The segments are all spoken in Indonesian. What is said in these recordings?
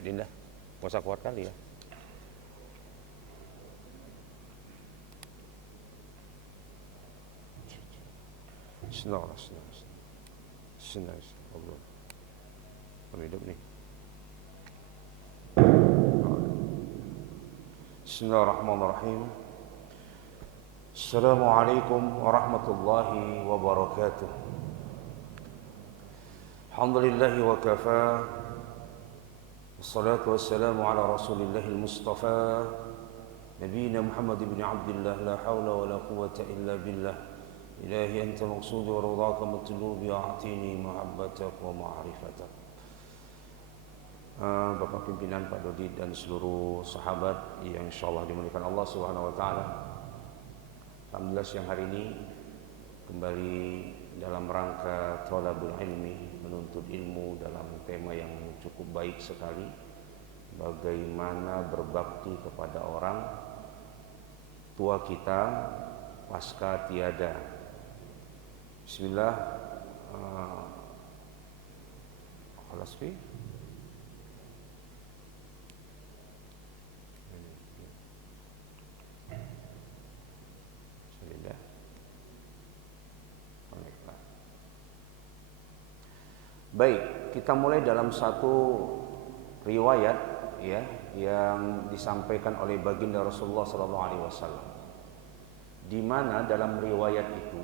Dinda, nggak usah kuat kali ya. Senang. Allah. Hidup nih. Bismillahirrahmanirrahim. Assalamualaikum warahmatullahi wabarakatuh. Alhamdulillahi wa kafa. Wassalatu wassalamu ala rasulillahil mustafa Nabiina Muhammad ibn Abdillah. La hawla wa la quwwata illa billah. Ilahi anta maqsudi wa ridhaka matlubi a'tini mahabbatak wa ma'rifatak. Bapak pimpinan, Pak Dodi dan seluruh sahabat yang insyaallah dimuliakan Allah Subhanahu wa taala. Alhamdulillah siang hari ini kembali dalam rangka thalabul ilmi, menuntut ilmu dalam tema yang cukup baik sekali. Bagaimana berbakti kepada orang tua kita pasca tiada. Bismillah. Khalasfi. Baik, kita mulai dalam satu riwayat ya yang disampaikan oleh baginda Rasulullah SAW, di mana dalam riwayat itu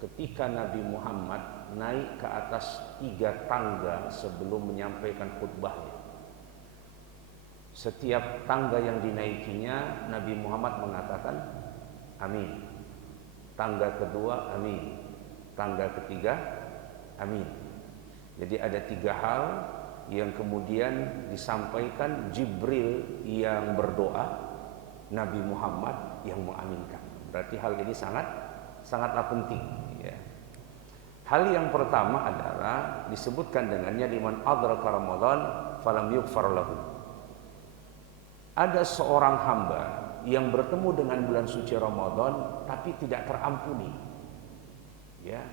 ketika Nabi Muhammad naik ke atas 3 tangga sebelum menyampaikan khutbahnya. Setiap tangga yang dinaikinya Nabi Muhammad mengatakan amin. Tangga kedua amin. Tangga ketiga amin. Jadi ada 3 hal yang kemudian disampaikan. Jibril yang berdoa, Nabi Muhammad yang mengaminkan. Berarti hal ini sangatlah penting ya. Hal yang pertama adalah disebutkan dengannya liman adraka Ramadan falam yughfar lahu. Ada seorang hamba yang bertemu dengan bulan suci Ramadan tapi tidak terampuni. Ya.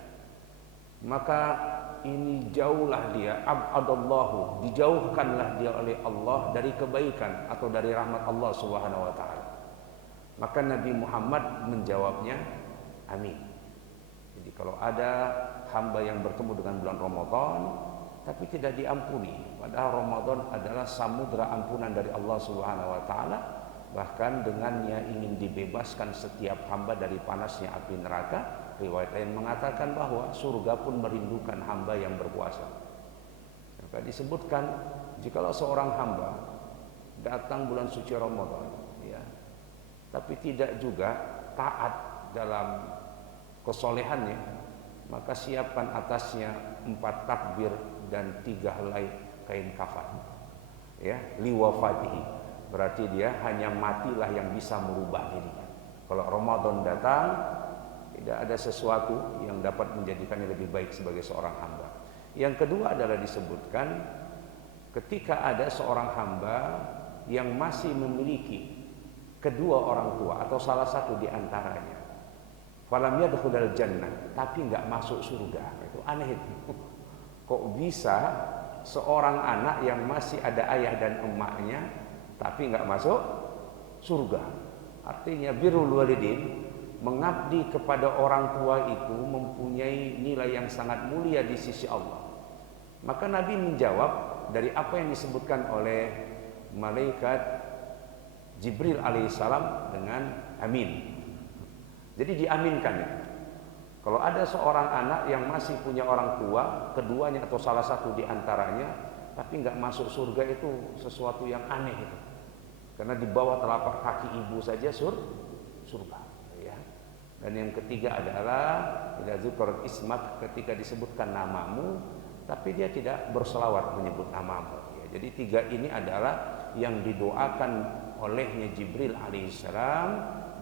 Maka ini jauhlah dia, abadallahu, dijauhkanlah dia oleh Allah dari kebaikan atau dari rahmat Allah Subhanahu wa taala. Maka Nabi Muhammad menjawabnya amin. Jadi kalau ada hamba yang bertemu dengan bulan Ramadan tapi tidak diampuni, padahal Ramadan adalah samudra ampunan dari Allah Subhanahu wa taala, bahkan dengannya ingin dibebaskan setiap hamba dari panasnya api neraka. Riwayat lain mengatakan bahwa surga pun merindukan hamba yang berpuasa. Maka disebutkan jikalau seorang hamba datang bulan suci Ramadan ya, tapi tidak juga taat dalam kesolehannya, maka siapkan atasnya 4 takbir dan 3 helai kain kafan ya, liwafatihi. Berarti dia hanya matilah yang bisa merubah dirinya. Kalau Ramadan datang, tidak ada sesuatu yang dapat menjadikannya lebih baik sebagai seorang hamba. Yang kedua adalah disebutkan ketika ada seorang hamba yang masih memiliki kedua orang tua atau salah satu di antaranya, falam yadkhulul jannah, tapi enggak masuk surga. Itu aneh itu. Kok bisa seorang anak yang masih ada ayah dan emaknya tapi enggak masuk surga? Artinya birrul walidin, mengabdi kepada orang tua itu mempunyai nilai yang sangat mulia di sisi Allah. Maka Nabi menjawab dari apa yang disebutkan oleh malaikat Jibril alaihissalam dengan amin. Jadi diaminkan ya. Kalau ada seorang anak yang masih punya orang tua, keduanya atau salah satu di antaranya, tapi nggak masuk surga, itu sesuatu yang aneh itu. Karena di bawah telapak kaki ibu saja surga. Dan yang ketiga adalah idza dzukira ismak, ketika disebutkan namamu tapi dia tidak berselawat menyebut namamu ya. Jadi 3 ini adalah yang didoakan olehnya Jibril alaihissalam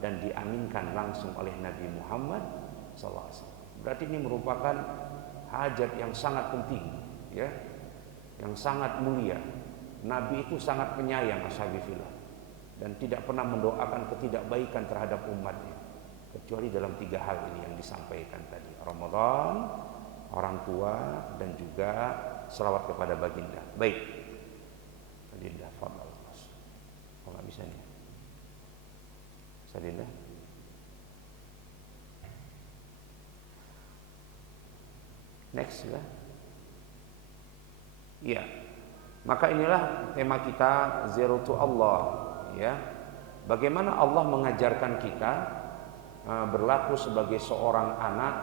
dan diaminkan langsung oleh Nabi Muhammad SAW. Berarti ini merupakan hajat yang sangat penting ya, yang sangat mulia. Nabi itu sangat penyayang ashabi fillah dan tidak pernah mendoakan ketidakbaikan terhadap umatnya, kecuali dalam 3 hal ini yang disampaikan tadi: Ramadan, orang tua, dan juga selawat kepada baginda. Baik, bisa nih. Sadinda. Next ya. Iya. Maka inilah tema kita, Zero to Allah, ya. Bagaimana Allah mengajarkan kita berlaku sebagai seorang anak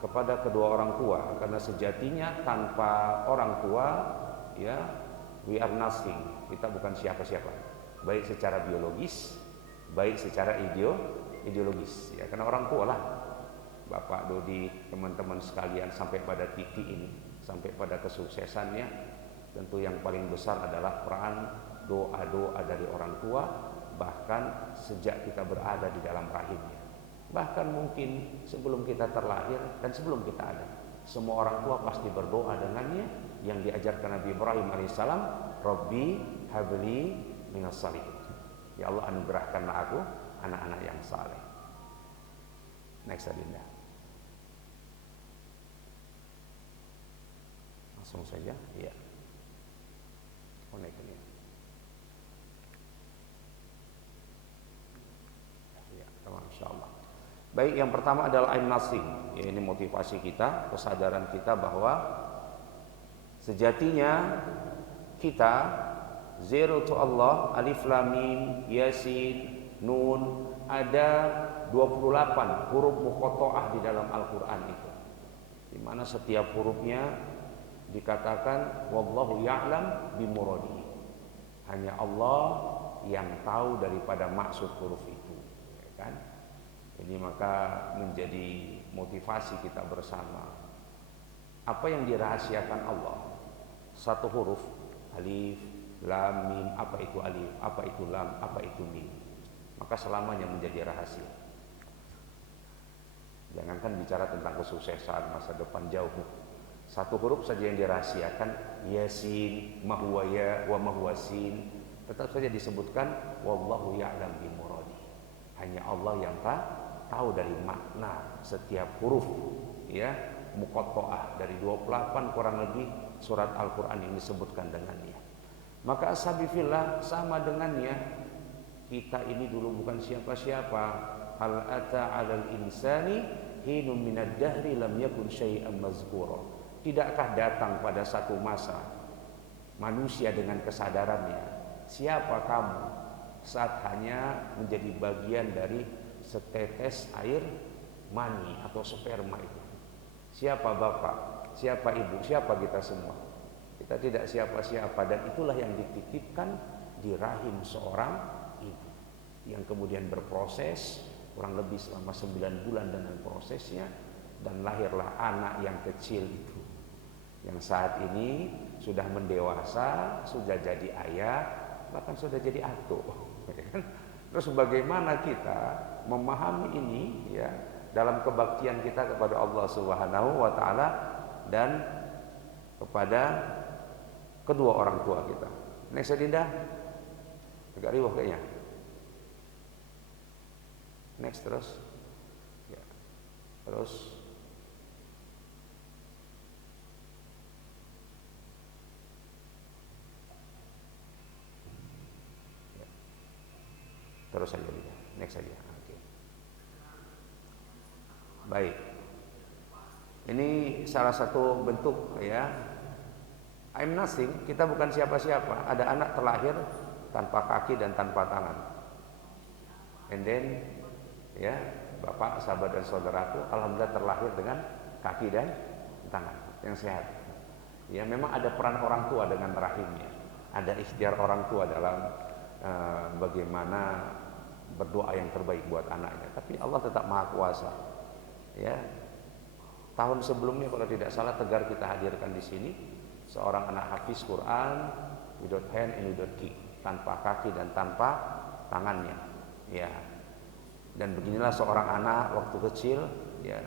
kepada kedua orang tua, karena sejatinya tanpa orang tua, ya, we are nothing. Kita bukan siapa-siapa, baik secara biologis, baik secara ideologis, ya, karena orang tua lah. Bapak Dodi, teman-teman sekalian, sampai pada titik ini, sampai pada kesuksesannya, tentu yang paling besar adalah peran doa-doa dari orang tua, bahkan sejak kita berada di dalam rahimnya, bahkan mungkin sebelum kita terlahir dan sebelum kita ada. Semua orang tua pasti berdoa dengannya, yang diajarkan Nabi Ibrahim alaihissalam, Rabbi habli minas salihin. Ya Allah, anugerahkanlah aku anak-anak yang saleh. Next Adinda. Langsung saja, ya. Connect ini. Ya, insyaallah. Baik, yang pertama adalah I'm nothing. Ya, ini motivasi kita, kesadaran kita bahwa sejatinya kita zero to Allah, alif lam mim, yasin, nun, ada 28 huruf muqatta'ah di dalam Al-Qur'an itu. Di mana setiap hurufnya dikatakan wallahu ya'lam bimuradihi. Hanya Allah yang tahu daripada maksud huruf itu, ya kan? Ini maka menjadi motivasi kita bersama. Apa yang dirahasiakan Allah? Satu huruf, alif, lam, mim. Apa itu alif? Apa itu lam? Apa itu mim? Maka selamanya menjadi rahasia. Jangankan bicara tentang kesuksesan masa depan jauh, satu huruf saja yang dirahasiakan, yasin, ma huwa ya wa ma huwa sin, tetap saja disebutkan wallahu ya'lam bimuradi. Hanya Allah yang tahu dari makna setiap huruf, ya, muqatta'ah dari 28 kurang lebih surat Al-Qur'an yang disebutkan dengannya. Maka ashabi fillah, sama dengannya, kita ini dulu bukan siapa-siapa. Hal ata 'alal insani hinum minad dahri lam yakun syai'an mazkura. Tidakkah datang pada satu masa manusia dengan kesadarannya, siapa kamu, saat hanya menjadi bagian dari setetes air mani atau sperma itu. Siapa bapak, siapa ibu, siapa kita semua? Kita tidak siapa-siapa, dan itulah yang dititipkan di rahim seorang ibu, yang kemudian berproses kurang lebih selama 9 bulan dengan prosesnya, dan lahirlah anak yang kecil itu, yang saat ini sudah mendewasa, sudah jadi ayah, bahkan sudah jadi atuk. Terus bagaimana kita memahami ini, ya, dalam kebaktian kita kepada Allah Subhanahu wa taala dan kepada kedua orang tua kita. Next Adinda. Agak riuh kayaknya. Next terus. Ya. Terus terus saja, next saja. Oke. Baik. Ini salah satu bentuk, ya, I'm nothing. Kita bukan siapa-siapa. Ada anak terlahir tanpa kaki dan tanpa tangan. And then, ya, bapak, sahabat dan saudaraku, alhamdulillah terlahir dengan kaki dan tangan yang sehat. Ya, memang ada peran orang tua dengan rahimnya. Ada ikhtiar orang tua dalam bagaimana berdoa yang terbaik buat anaknya. Tapi Allah tetap Maha Kuasa. Ya, tahun sebelumnya kalau tidak salah Tegar kita hadirkan di sini seorang anak hafiz Quran without hand and without kick, tanpa kaki dan tanpa tangannya. Ya, dan beginilah seorang anak waktu kecil, ya,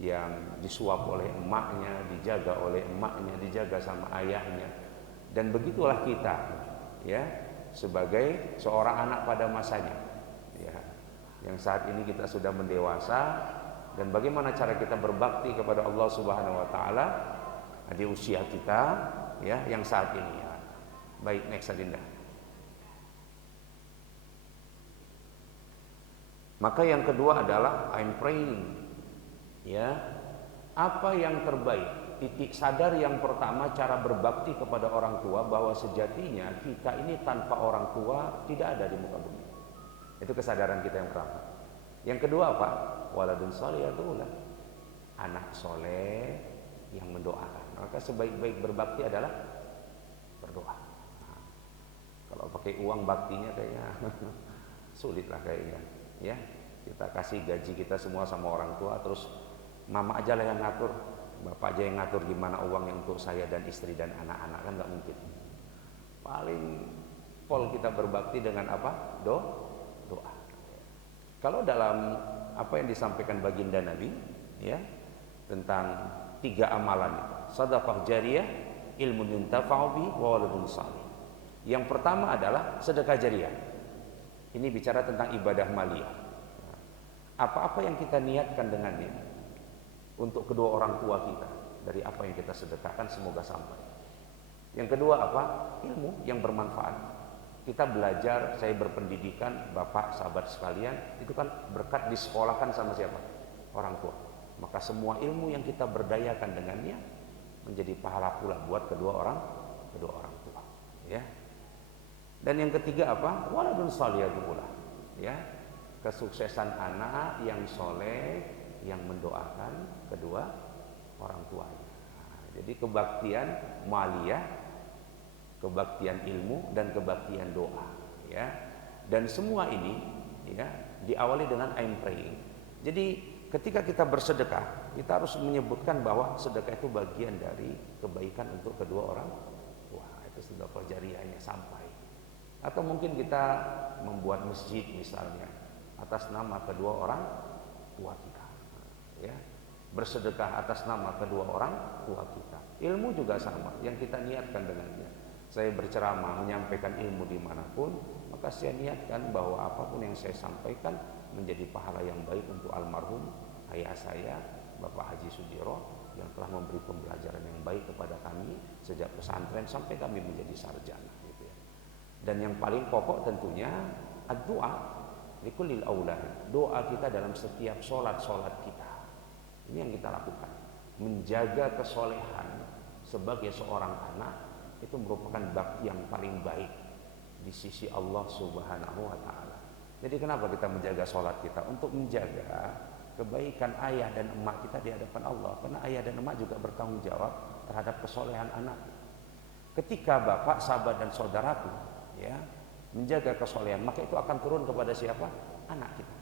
yang disuap oleh emaknya, dijaga oleh emaknya, dijaga sama ayahnya. Dan begitulah kita, ya, sebagai seorang anak pada masanya, ya, yang saat ini kita sudah mendewasa, dan bagaimana cara kita berbakti kepada Allah Subhanahu wa taala di usia kita, ya, yang saat ini, ya. Baik, next Adinda. Maka yang kedua adalah I'm praying. Ya, apa yang terbaik? Titik sadar yang pertama, cara berbakti kepada orang tua, bahwa sejatinya kita ini tanpa orang tua tidak ada di muka bumi. Itu kesadaran kita yang pertama. Yang kedua apa? Waladun sholihun, anak soleh yang mendoakan. Maka sebaik-baik berbakti adalah berdoa. Nah, kalau pakai uang baktinya kayaknya sulit lah kayaknya. Ya, kita kasih gaji kita semua sama orang tua, terus mama aja lah yang ngatur, bapak aja yang ngatur gimana uang yang untuk saya dan istri dan anak-anak, kan nggak mungkin. Paling pol kita berbakti dengan apa? Doa. Kalau dalam apa yang disampaikan baginda Nabi, ya, tentang 3 amalan itu, sedekah jariyah, ilmu yuntafa'u bi, wa waladun salih. Yang pertama adalah sedekah jariyah. Ini bicara tentang ibadah maliyah. Apa-apa yang kita niatkan dengannya untuk kedua orang tua kita, dari apa yang kita sedekahkan semoga sampai. Yang kedua apa? Ilmu yang bermanfaat. Kita belajar, saya berpendidikan, Bapak, sahabat sekalian, itu kan berkat disekolahkan sama siapa? Orang tua. Maka semua ilmu yang kita berdayakan dengannya menjadi pahala pula buat kedua orang tua. Ya. Dan yang ketiga apa? Waladun sholihun. Ya. Kesuksesan anak yang soleh, yang mendoakan kedua orang tuanya. Nah, jadi kebaktian maliyah, kebaktian ilmu, dan kebaktian doa, ya. Dan semua ini, ya, diawali dengan I'm praying. Jadi ketika kita bersedekah, kita harus menyebutkan bahwa sedekah itu bagian dari kebaikan untuk kedua orang tua. Itu sedekah jariyahnya sampai. Atau mungkin kita membuat masjid misalnya atas nama kedua orang tua kita, ya. Bersedekah atas nama kedua orang tua kita. Ilmu juga sama, yang kita niatkan dengannya. Saya berceramah, menyampaikan ilmu dimanapun, maka saya niatkan bahwa apapun yang saya sampaikan menjadi pahala yang baik untuk almarhum ayah saya, Bapak Haji Sudiro, yang telah memberi pembelajaran yang baik kepada kami sejak pesantren sampai kami menjadi sarjana, gitu ya. Dan yang paling pokok tentunya doa likulil aulad, doa kita dalam setiap sholat kita. Ini yang kita lakukan, menjaga kesolehan sebagai seorang anak. Itu merupakan bakti yang paling baik di sisi Allah Subhanahu wa ta'ala. Jadi kenapa kita menjaga sholat kita? Untuk menjaga kebaikan ayah dan emak kita di hadapan Allah. Karena ayah dan emak juga bertanggung jawab terhadap kesolehan anak. Ketika bapak, sahabat, dan saudaraku, ya, menjaga kesolehan, maka itu akan turun kepada siapa? Anak kita.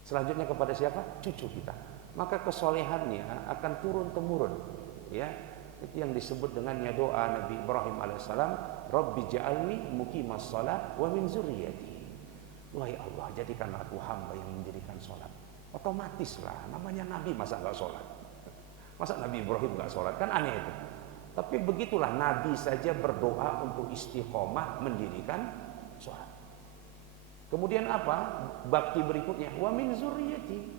Selanjutnya kepada siapa? Cucu kita. Maka kesolehannya akan turun-temurun, ya. Itu yang disebut dengannya doa Nabi Ibrahim alaihissalam, Rabbi ja'alni muqimas shalah wa min zurriyyati. Wahai Allah, jadikanlah aku hamba yang mendirikan sholat. Otomatis lah, namanya Nabi, masa gak sholat? Masa Nabi Ibrahim gak sholat? Kan aneh itu. Tapi begitulah, Nabi saja berdoa untuk istiqomah mendirikan sholat. Kemudian apa? Bakti berikutnya, wa min zurriyyati.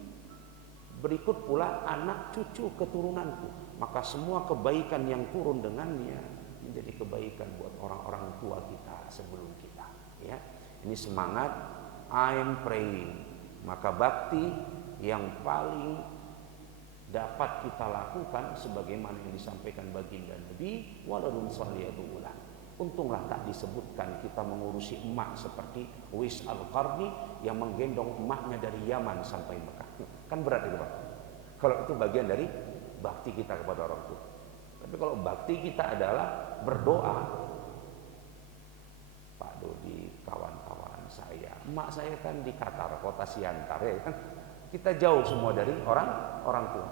Berikut pula anak cucu keturunanku. Maka semua kebaikan yang turun dengannya menjadi kebaikan buat orang-orang tua kita sebelum kita, ya. Ini semangat I'm praying. Maka bakti yang paling dapat kita lakukan sebagaimana yang disampaikan baginda Nabi, waladun sholihun. Untunglah tak disebutkan kita mengurusi emak seperti Uwais Al-Qarni yang menggendong emaknya dari Yaman sampai Mekah. Kan berat itu, Pak. Kalau itu bagian dari bakti kita kepada orang tua. Tapi kalau bakti kita adalah berdoa, Pak Dodi, kawan-kawan saya, emak saya kan di Qatar, kota Siantar, ya kan? Kita jauh semua dari orang tua.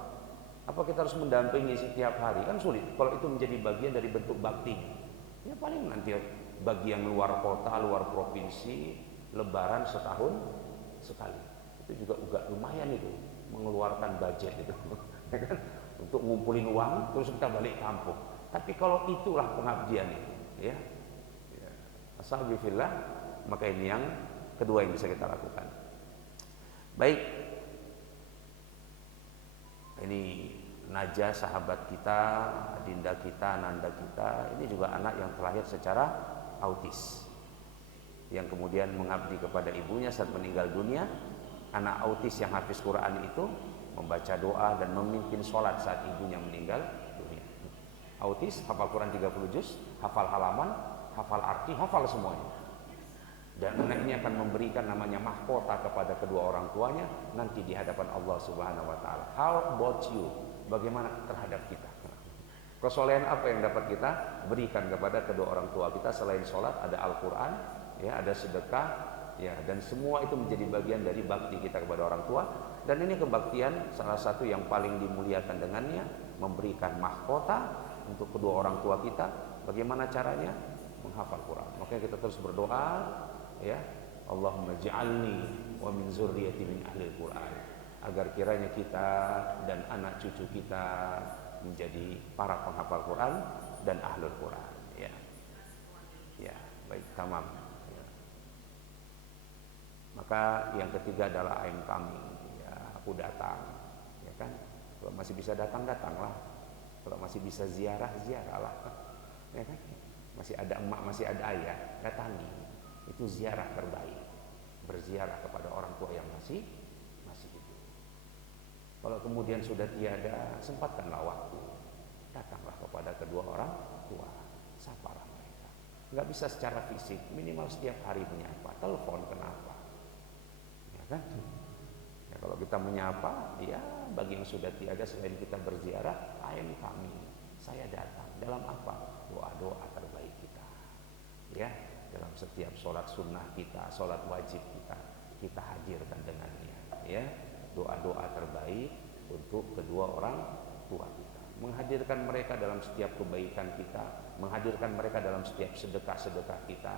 Apa kita harus mendampingi setiap hari? Kan sulit. Kalau itu menjadi bagian dari bentuk bakti, ya paling nanti bagi yang luar kota, luar provinsi, lebaran setahun sekali. Itu juga lumayan itu, mengeluarkan budget itu. Untuk ngumpulin uang terus kita balik kampung. Tapi kalau itulah pengabdian itu, ya, ashabifillah, maka ini yang kedua yang bisa kita lakukan. Baik, ini Najah sahabat kita, Adinda kita, Nanda kita, ini juga anak yang terlahir secara autis, yang kemudian mengabdi kepada ibunya saat meninggal dunia. anak autis yang hafiz Quran itu membaca doa dan memimpin sholat saat ibunya meninggal dunia. Autis, hafal Quran 30 juz, hafal halaman, hafal arti, hafal semuanya. Dan anak ini akan memberikan namanya mahkota kepada kedua orang tuanya nanti di hadapan Allah Subhanahu wa taala. How about you? Bagaimana terhadap kita? Kesolehan apa yang dapat kita berikan kepada kedua orang tua kita selain sholat? Ada Al-Quran, ya, ada sedekah, ya, dan semua itu menjadi bagian dari bakti kita kepada orang tua. Dan ini kebaktian salah satu yang paling dimuliakan dengannya, memberikan mahkota untuk kedua orang tua kita. Bagaimana caranya? Menghafal Quran. Makanya kita terus berdoa, ya, Allahumma ja'alni wa min zurriyati min ahlil Quran, agar kiranya kita dan anak cucu kita menjadi para penghafal Quran dan ahlul Quran, ya. Ya, baik, tamam. Ya. Maka yang ketiga adalah I'm coming, ya, aku datang, ya kan? Kalau masih bisa datang, datanglah. Kalau masih bisa ziarah, ziarahlah, ya kan? Masih ada emak, masih ada ayah, datangi. Itu ziarah terbaik. Berziarah kepada orang tua yang masih hidup. Kalau kemudian sudah tiada, sempatkanlah waktu. Datanglah kepada kedua orang tua, sapalah mereka. Enggak bisa secara fisik, minimal setiap hari menyapa. Telepon kenapa? Ya kan? Ya, kalau kita menyapa, ya bagi yang sudah tiada selain kita berziarah, ayam kami, saya datang. Dalam apa? Doa-doa terbaik kita. Ya, dalam setiap sholat sunnah kita, sholat wajib kita hadirkan dengannya. Ya, doa-doa terbaik untuk kedua orang tua kita, menghadirkan mereka dalam setiap kebaikan kita, menghadirkan mereka dalam setiap sedekah-sedekah kita.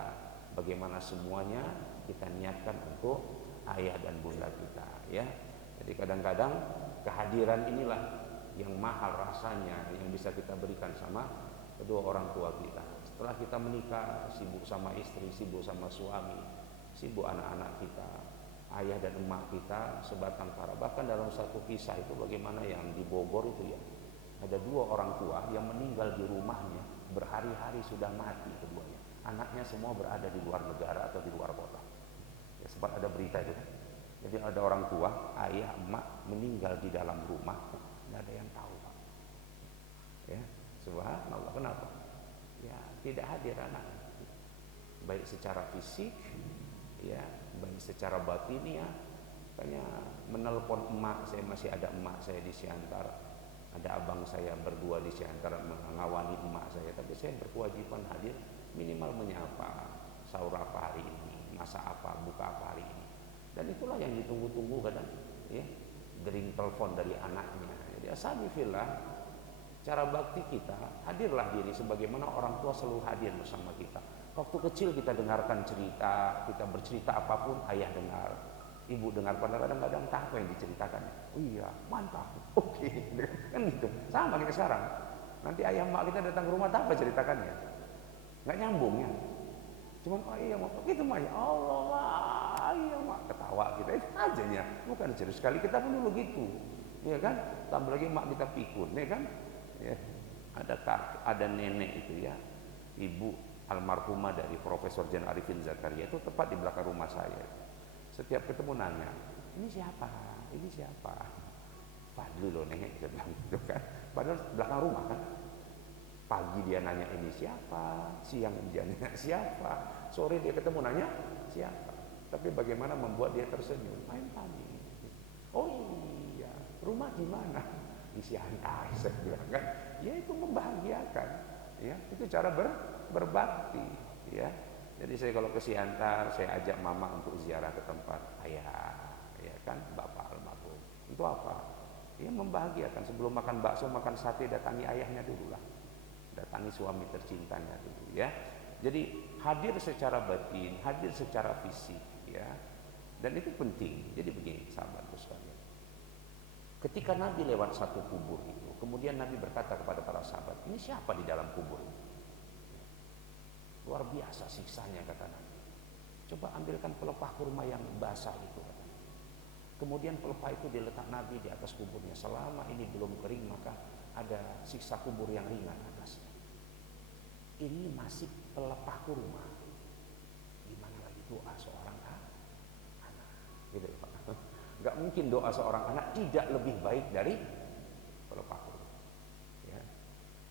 Bagaimana semuanya kita niatkan untuk ayah dan bunda kita, ya. Jadi kadang-kadang kehadiran inilah yang mahal rasanya, yang bisa kita berikan sama kedua orang tua kita. Setelah kita menikah, sibuk sama istri, sibuk sama suami, sibuk anak-anak kita, ayah dan emak kita sebatang kara. Bahkan dalam satu kisah itu bagaimana yang di Bogor itu, ya, ada dua orang tua yang meninggal di rumahnya, berhari-hari sudah mati keduanya. Anaknya semua berada di luar negara atau di luar kota. Ya, sempat ada berita itu. Jadi ada orang tua, ayah, emak meninggal di dalam rumah, tidak ada yang tahu, Pak. Ya, subhanallah. Kenapa? Ya, tidak hadir anak, baik secara fisik, ya, baik secara batin, ya. Makanya menelpon emak, saya masih ada emak saya di Siantar, ada abang saya berdua di Siantar mengawani emak saya, tapi saya berkewajiban hadir, minimal menyapa, sahur apa hari ini, masak apa, buka apa hari ini. Dan itulah yang ditunggu-tunggu kadang, ya, dering telepon dari anaknya. Jadi asabifillah, cara bakti kita, hadirlah diri sebagaimana orang tua selalu hadir bersama kita. Waktu kecil kita dengarkan cerita, kita bercerita apapun, ayah dengar, ibu dengar, padahal kadang-kadang entah apa yang diceritakan. Oh iya, mantap, oke, kan gitu. Sama kita sekarang. Nanti ayah mak kita datang ke rumah, apa ceritakannya? Nggak nyambung, ya. Cuma oh iya mak, gitu mak, ya Allah mak, iya mak, ketawa kita itu ajanya, bukan serius sekali. Kita pun dulu gitu, ya kan? Tambah lagi mak kita pikun, ya kan? Ya, ada nenek itu, ya, ibu almarhumah dari Profesor Jan Arifin Zakaria, itu tepat di belakang rumah saya. Setiap ketemu nanya, ini siapa? Ini siapa? Fadli loh nenek, saya bilang gitu kan. Padahal belakang rumah kan. Pagi dia nanya ini siapa, siang dia nanya siapa, sore dia ketemu nanya siapa. Tapi bagaimana membuat dia tersenyum? I'm coming. Oh iya, rumah di mana? Di Siantar, saya bilang kan. Ya itu membahagiakan, ya, itu cara berbakti, ya. Jadi saya kalau ke Siantar, saya ajak mama untuk ziarah ke tempat ayah, ya kan, bapak almarhum. Itu apa? Ya membahagiakan. Sebelum makan bakso, makan sate, datangi ayahnya dulu lah, datangi suami tercintanya dulu, ya. Jadi hadir secara batin, hadir secara fisik, ya. Dan itu penting. Jadi begini, sahabatku sekalian. Ketika Nabi lewat satu kubur itu, kemudian Nabi berkata kepada para sahabat, ini siapa di dalam kubur ini? Luar biasa siksanya, kata Nabi. Coba ambilkan pelepah kurma yang basah itu, kata Nabi. Kemudian pelepah itu diletak Nabi di atas kuburnya. Selama ini belum kering, maka ada siksa kubur yang ringan atasnya. Ini masih pelepah kurma. Gimana lagi doa seorang anak, gitu, Pak. Gak mungkin doa seorang anak tidak lebih baik dari pelepah kurma. Ya.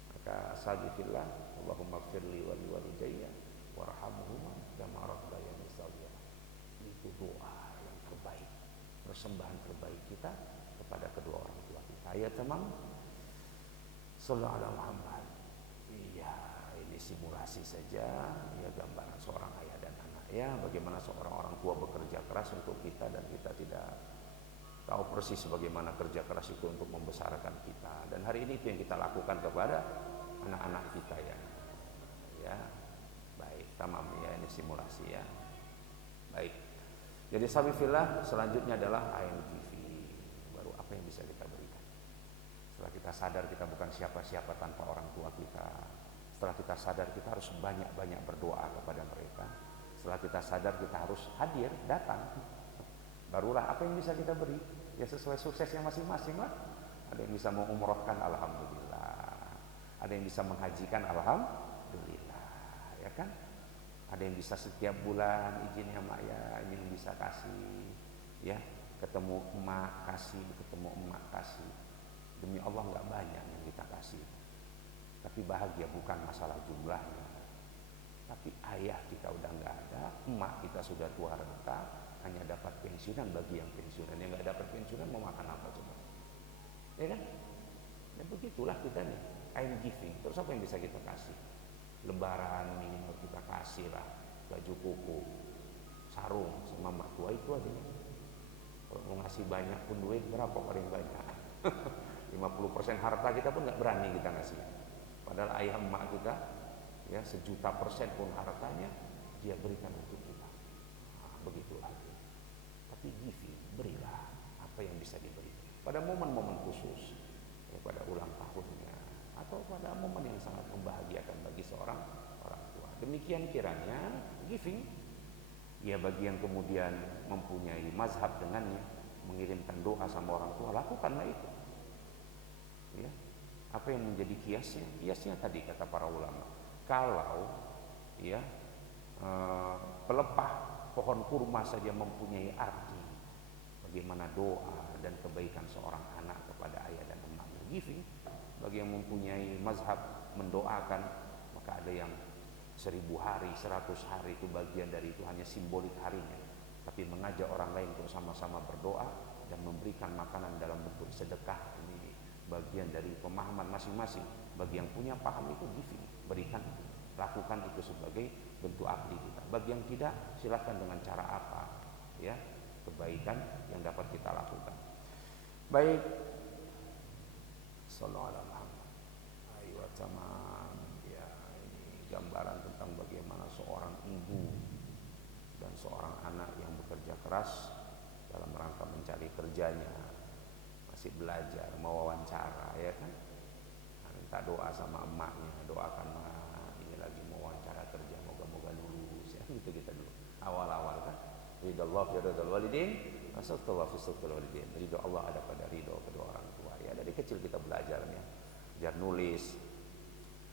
Maka astagfirullah, Allahumma firli wa liwalidayya warhamhuma kama rabbayani shaghira. Itu doa yang terbaik, persembahan terbaik kita kepada kedua orang tua kita. Ya teman, sallallahu alaihi Muhammad. Iya, ini simulasi saja, ya gambaran seorang ayah dan anak. Ya, bagaimana seorang orang tua bekerja keras untuk kita dan kita tidak tahu persis bagaimana kerja keras itu untuk membesarkan kita. Dan hari ini itu yang kita lakukan kepada anak-anak kita ya. Ya, baik, tamam ya, ini simulasi ya. Baik. Jadi sabifillah, selanjutnya adalah INGV. Baru apa yang bisa kita berikan? Setelah kita sadar kita bukan siapa-siapa tanpa orang tua kita. Setelah kita sadar kita harus banyak-banyak berdoa kepada mereka. Setelah kita sadar kita harus hadir, datang. Barulah apa yang bisa kita beri? Ya sesuai suksesnya masing-masing lah. Ada yang bisa mengumrohkan, alhamdulillah. Ada yang bisa menghajikan, alhamdulillah. Ya kan? Ada yang bisa setiap bulan izin ya mak ya, ini yang bisa kasih. Ya, ketemu emak kasih, ketemu emak kasih. Demi Allah nggak banyak yang kita kasih. Tapi bahagia bukan masalah jumlahnya. Tapi ayah kita udah nggak ada, emak kita sudah tua renta, hanya dapat pensiunan bagi yang pensiunan. Yang nggak dapat pensiunan mau makan apa coba? Ya kan? Dan begitulah kita nih, I'm giving. Terus apa yang bisa kita kasih? Lebaran minimal kita kasih lah baju koko, sarung sama mertua itu aja. Kalau mau ngasih banyak pun duit berapa paling banyak? 50% harta kita pun nggak berani kita ngasih. Padahal ayah emak kita ya 1.000.000% pun hartanya dia berikan untuk kita. Nah, begitulah. Tapi giving, berilah apa yang bisa diberi pada momen-momen khusus, ya, pada ulang tahunnya atau pada momen yang sangat membahagiakan bagi seorang orang tua. Demikian kiranya giving, ya bagi yang kemudian mempunyai mazhab dengannya, mengirimkan doa sama orang tua, lakukanlah itu. Ya, apa yang menjadi kiasnya? Kiasnya tadi kata para ulama, kalau ya pelepah pohon kurma saja mempunyai arti, bagaimana doa dan kebaikan seorang anak kepada ayah dan emaknya. Giving, bagi yang mempunyai mazhab mendoakan, maka ada yang 1000 hari, 100 hari itu bagian dari itu, hanya simbolik harinya. Tapi mengajak orang lain untuk sama-sama berdoa dan memberikan makanan dalam bentuk sedekah, ini bagian dari pemahaman masing-masing. Bagi yang punya paham itu giving, berikan, lakukan itu sebagai bentuk akti kita. Bagi yang tidak, silahkan dengan cara apa ya kebaikan yang dapat kita lakukan. Baik, sallallahu alaihi Muhammad. Ayo tamam ya, ini gambaran tentang bagaimana seorang ibu dan seorang anak yang bekerja keras dalam rangka mencari kerjanya, masih belajar, mau wawancara ya kan. Nah, minta doa sama emaknya, doakan mak, ini lagi mau wawancara kerja, moga-moga lulus ya, gitu kita dulu awal-awal kan. Ridallah fi ridal walidin, asallallahu fi ridal walidin. Ridho Allah ada pada ridho kedua orang tua. Ya dari kecil kita belajarnya, belajar nulis,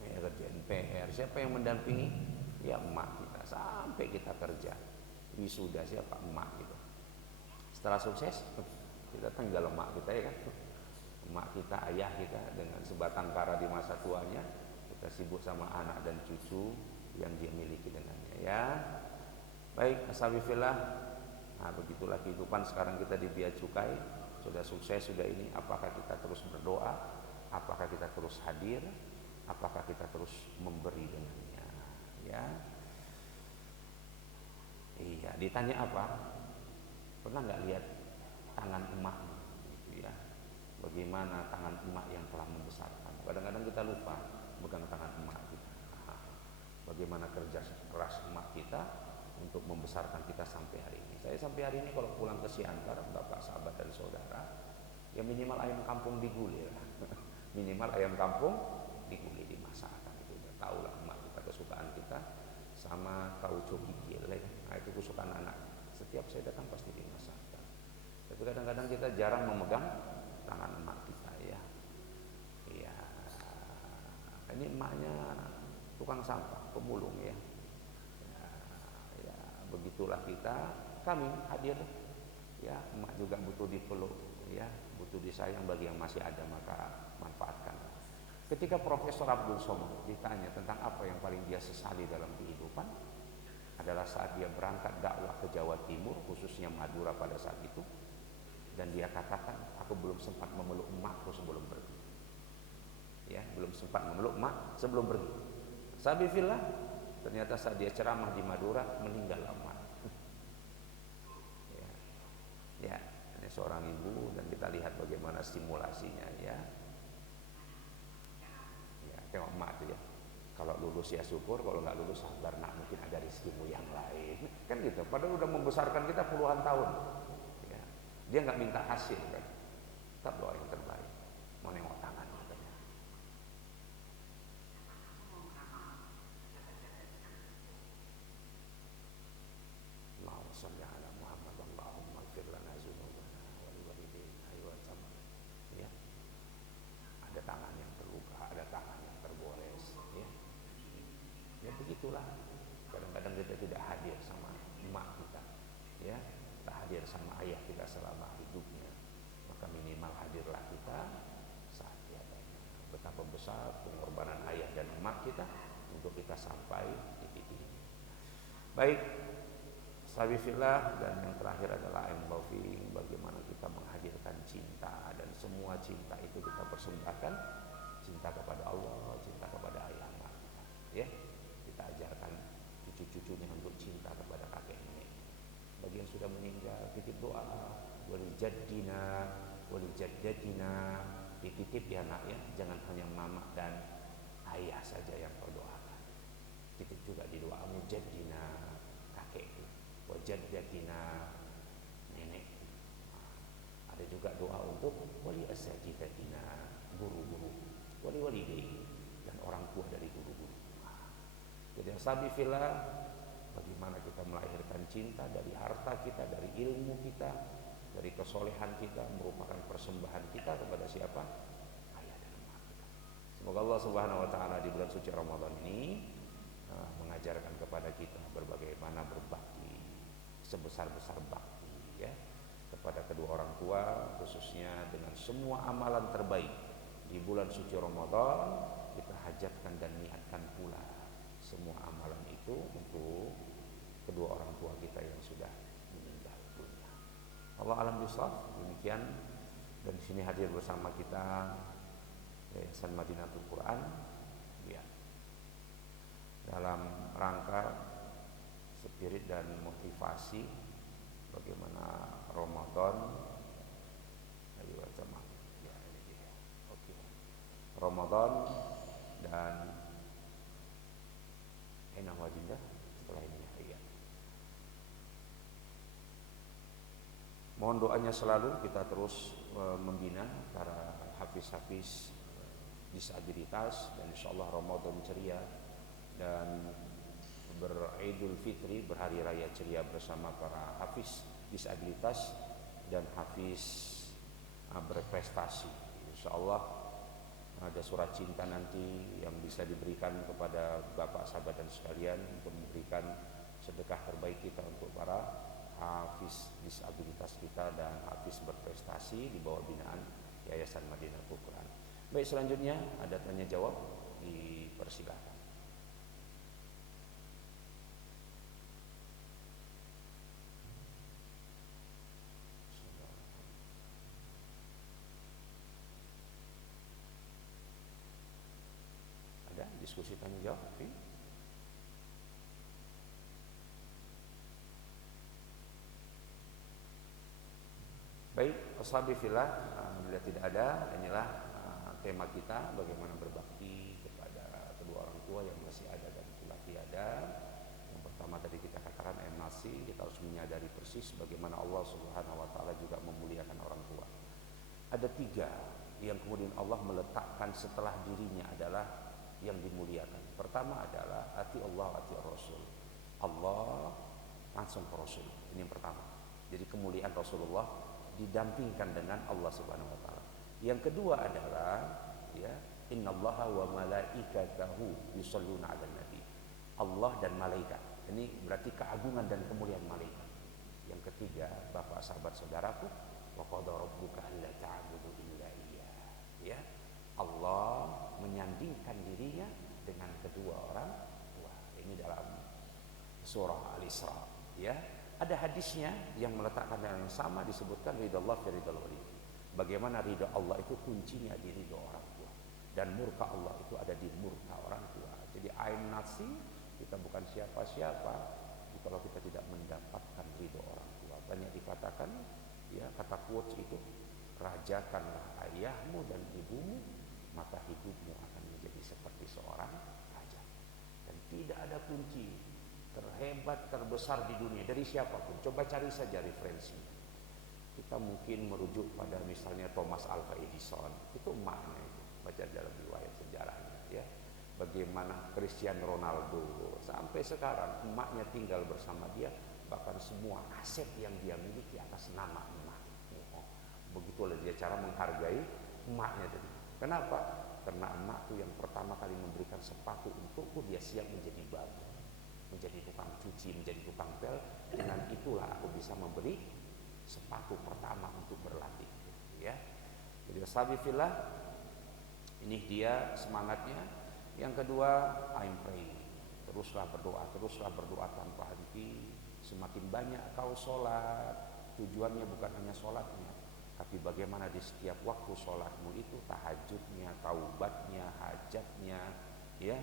ya, kerjain PR. Siapa yang mendampingi? Ya emak kita sampai kita kerja. Wisuda siapa? Emak kita. Setelah sukses, kita tinggal emak kita ya kan. Emak kita, ayah kita dengan sebatang kara di masa tuanya, kita sibuk sama anak dan cucu yang dia miliki dengannya ya. Baik, ashabifillah. Nah, begitulah kehidupan sekarang kita di Bea Cukai. Sudah sukses, sudah ini. Apakah kita terus berdoa? Apakah kita terus hadir? Apakah kita terus memberi dengannya? Ya. Iya, ditanya apa? Pernah nggak lihat tangan emak? Gitu ya. Bagaimana tangan emak yang telah membesarkan? Kadang-kadang kita lupa pegang tangan emak kita. Bagaimana kerja keras emak kita untuk membesarkan kita sampai hari ini. Saya sampai hari ini kalau pulang ke Siantar, bapak, sahabat dan saudara, ya minimal ayam kampung digulir. Minimal ayam kampung digulir, dimasakkan. Itu udah tahu lah emak kita, kesukaan kita, sama tauco kikil ya. Nah itu kesukaan anak. Setiap saya datang pasti dimasakkan. Tapi kadang-kadang kita jarang memegang tangan emak kita ya. Iya. Ini emaknya tukang sampah, pemulung ya. Begitulah kita, kami hadir Ya, emak juga butuh dipeluk, ya, butuh disayang. Bagi yang masih ada maka manfaatkan. Ketika Profesor Abdul Somad ditanya tentang apa yang paling dia sesali dalam kehidupan, adalah saat dia berangkat dakwah ke Jawa Timur, khususnya Madura pada saat itu, dan dia katakan, aku belum sempat memeluk emakku sebelum pergi. Ya, belum sempat memeluk emak sebelum pergi. Sabifillah, ternyata saat dia ceramah di Madura meninggal emak. Ya, ya, ini seorang ibu dan kita lihat bagaimana stimulasinya, ya. Ya, tengok emak itu ya. Kalau lulus ya syukur, kalau nggak lulus sabar nak, mungkin ada rezekimu yang lain. Kan gitu. Padahal udah membesarkan kita puluhan tahun. Ya. Dia nggak minta hasil kan. Tetap doa yang terbaik. Mau nengok tangan katanya. Allahumma shalli ala Muhammad, Allahumma ighfir lana dzunubana wa li walidayna wa sama. Ya. Ada tangan yang terluka, ada tangan yang tergores, ya. Ya begitulah. Kadang-kadang kita tidak hadir sama emak kita, ya, tak hadir sama ayah kita selama hidupnya, maka minimal hadirlah kita saat tiadanya. Betapa besar pengorbanan ayah dan emak kita untuk kita sampai di titik ini. Baik, sabifillah, dan yang terakhir adalah embofing, bagaimana kita menghadirkan cinta, dan semua cinta itu kita persembahkan, cinta kepada Allah, cinta kepada ayah emak kita, ya. Kita ajarkan cucu-cucunya untuk cinta kepada kakek nenek. Bagi yang sudah meninggal, titip doa, walil jaddina, walil jaddatina, dititip ya nak ya, jangan hanya mama dan ayah saja yang kau doakan. Titip juga di doamu jaddina, kakek itu, wa jaddatina, nenek. Ada juga doa untuk wali asatidatina, guru-guru, wali walidayni, dan orang tua dari guru-guru. Jadi sabifillah, bagaimana kita melahirkan cinta dari harta kita, dari ilmu kita, dari kesolehan kita, merupakan persembahan kita kepada siapa? Ayah dan emak kita. Semoga Allah Subhanahu wa taala di bulan suci Ramadan ini mengajarkan kepada kita bagaimana berbakti, sebesar-besar bakti, ya, kepada kedua orang tua, khususnya dengan semua amalan terbaik di bulan suci Ramadan. Kita hajatkan dan niatkan pula semua amalan itu untuk kedua orang tua kita yang sudah meninggal dunia. Allah alam bisawab. Demikian, dan di sini hadir bersama kita Yayasan Madinatul Quran, ya, dalam rangka spirit dan motivasi bagaimana Ramadan, ya, ini dia. Oke. Ramadan dan Enak wajibnya setelah ini, ya. Mohon doanya selalu kita terus membina para hafiz-hafiz disabilitas, dan insyaallah Ramadan ceria dan beridul fitri, berhari raya ceria bersama para hafiz disabilitas dan hafiz berprestasi. Insyaallah ada surat cinta nanti yang bisa diberikan kepada bapak sahabat dan sekalian untuk memberikan sedekah terbaik kita untuk para hafiz disabilitas kita dan hafiz berprestasi di bawah binaan Yayasan Madinatul Quran. Baik, selanjutnya ada tanya jawab, dipersilakan. Diskusi tanya jawab. Baik, ashabifillah, bila tidak ada, inilah tema kita, bagaimana berbakti kepada kedua orang tua yang masih ada dan telah tiada. Yang pertama tadi kita katakan masih, kita harus menyadari persis bagaimana Allah Subhanahu wa taala juga memuliakan orang tua. Ada 3 yang kemudian Allah meletakkan setelah dirinya adalah yang dimuliakan. Pertama adalah ati Allah, ati Rasul. Allah langsung ke Rasul. Ini yang pertama. Jadi kemuliaan Rasulullah didampingkan dengan Allah Subhanahu wa taala. Yang kedua adalah, ya, innallaha wa malaikatahu yusholluna 'alan nabi. Allah dan malaikat. Ini berarti keagungan dan kemuliaan malaikat. Yang ketiga, bapak sahabat saudaraku, wa qada rabbuka alla ta'budu illa iyyah. Ya, Allah menyandingkan dirinya dengan kedua orang tua. Ini dalam surah Al-Isra. Ya, ada hadisnya yang meletakkan yang sama, disebutkan ridallah fi ridal wali. Bagaimana ridha Allah itu kuncinya di ridha orang tua, dan murka Allah itu ada di murka orang tua. Jadi ain nasi, kita bukan siapa-siapa kalau kita tidak mendapatkan ridho orang tua. Banyak dikatakan, ya, kata quotes itu, rajakanlah ayahmu dan ibumu, maka hidupmu akan menjadi seperti seorang raja. Dan tidak ada kunci terhebat, terbesar di dunia dari siapapun. Coba cari saja referensi. Kita mungkin merujuk pada misalnya Thomas Alva Edison, itu emaknya itu, baca dalam riwayat sejarahnya, ya. Bagaimana Cristiano Ronaldo sampai sekarang emaknya tinggal bersama dia, bahkan semua aset yang dia miliki atas nama emak. Oh, begitulah dia cara menghargai emaknya tadi. Kenapa? Karena emak itu yang pertama kali memberikan sepatu untukku, dia siap menjadi babu, menjadi tukang cuci, menjadi tukang pel. Dengan itulah aku bisa memberi sepatu pertama untuk berlatih. Ya, jadi sabifillah, ini dia semangatnya. Yang kedua, I'm praying. Teruslah berdoa tanpa henti. Semakin banyak kau sholat, tujuannya bukan hanya sholatnya, tapi bagaimana di setiap waktu sholatmu itu, tahajudnya, taubatnya, hajatnya, ya,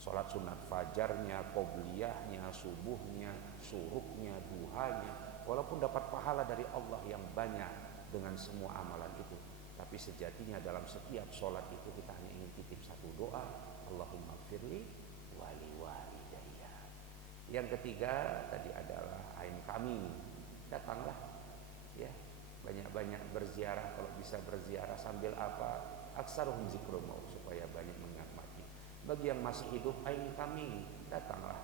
sholat sunat fajarnya, qobliyahnya, subuhnya, suruknya, duhanya. Walaupun dapat pahala dari Allah yang banyak dengan semua amalan itu, tapi sejatinya dalam setiap sholat itu kita hanya ingin titip satu doa, Allahumma firli wali walidayya. Yang ketiga tadi adalah ain kami, datanglah, ya, banyak-banyak berziarah. Kalau bisa berziarah sambil apa, aksaruhum zikrul maut, supaya banyak mengingat mati. Bagi yang masih hidup, ain kami, datanglah,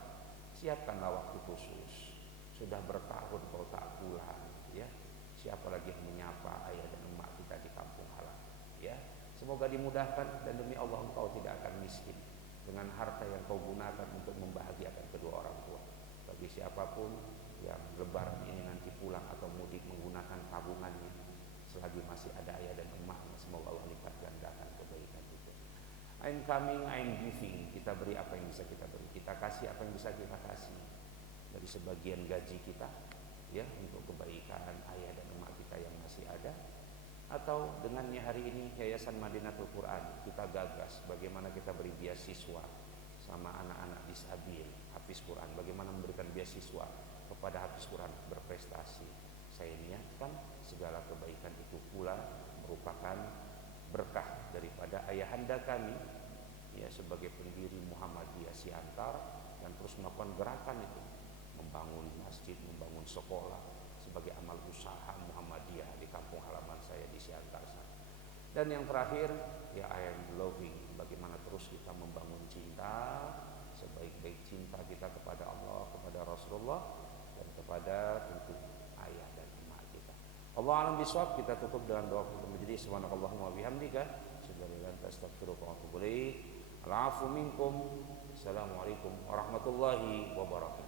siapkanlah waktu khusus. Sudah bertahun kau tak pulang, ya, siapa lagi yang menyapa ayah dan emak kita di kampung halaman, ya. Semoga dimudahkan, dan demi Allah engkau tidak akan miskin dengan harta yang kau gunakan untuk membahagiakan kedua orang tua. Bagi siapapun yang lebaran ini nanti pulang atau mudik menggunakan tabungannya, selagi masih ada ayah dan emaknya, semoga Allah lipat gandakan kebaikan itu. I'm coming, I'm giving. Kita beri apa yang bisa kita beri, kita kasih apa yang bisa kita kasih dari sebagian gaji kita, ya, untuk kebaikan ayah dan emak kita yang masih ada. Atau dengannya hari ini Yayasan Madinatul Quran, kita gagas bagaimana kita beri beasiswa sama anak-anak disabil hafiz Quran, bagaimana memberikan beasiswa kepada hafiz Quran berprestasi. Saya niatkan segala kebaikan itu pula merupakan berkah daripada ayahanda kami, ya, sebagai pendiri Muhammadiyah Siantar, dan terus melakukan gerakan itu, membangun masjid, membangun sekolah sebagai amal usaha Muhammadiyah di kampung halaman saya di Siantar sana. Dan yang terakhir, ya, I am loving, bagaimana terus kita membangun cinta, sebaik-baik cinta kita kepada Allah, kepada Rasulullah, dan kepada tentu ayah dan emak kita. Allah alam bisawab. Kita tutup dengan doa untuk menjadi subhanakallahumma bihamdika asyhadu an la ilaha illa anta astaghfiruka wa atubu ilaik. Al-afu minkum. Assalamualaikum warahmatullahi wabarakatuh.